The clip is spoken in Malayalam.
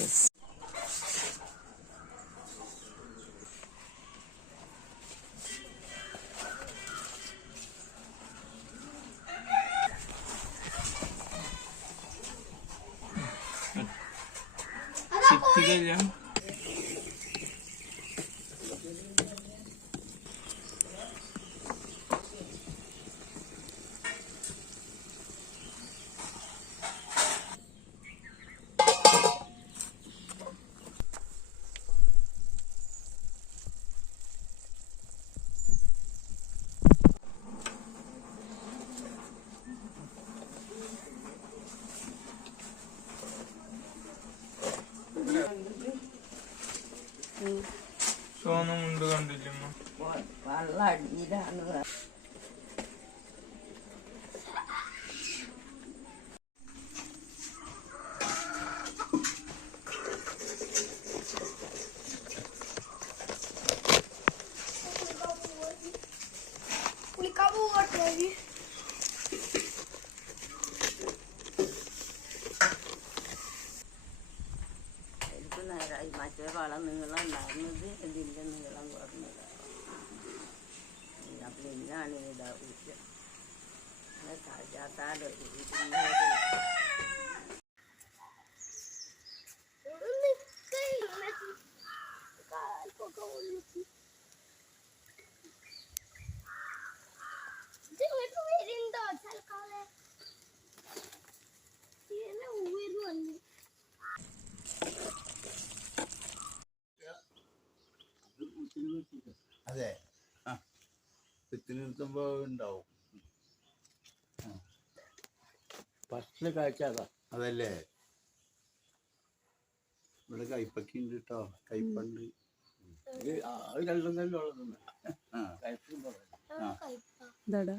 യെസ്. ചിത്തികല്ല സോനം ഉണ്ട് കണ്ടില്ലമ്മ. വെള്ളം അടിയിലാണ്. നേരായി മറ്റേ വളം നീളം ഉണ്ടായിരുന്നത് ഇതിൻ്റെ നീളം കുറഞ്ഞത്. അപ്പം ഇന്നാണ് ഇതാവില്ല സാജാത്താട് അതെ. ആ വിത്തിന് നിർത്തുമ്പോ ഉണ്ടാവും. ഫസ്റ്റില് കാഴ്ച അതല്ലേ. ഇവിടെ കയ്പൊക്കെ ഉണ്ട് കേട്ടോ. കയ്പുണ്ട്. രണ്ടും തന്നെ ഉള്ളത്. ആ കയ്പും ആ ഇതാടാ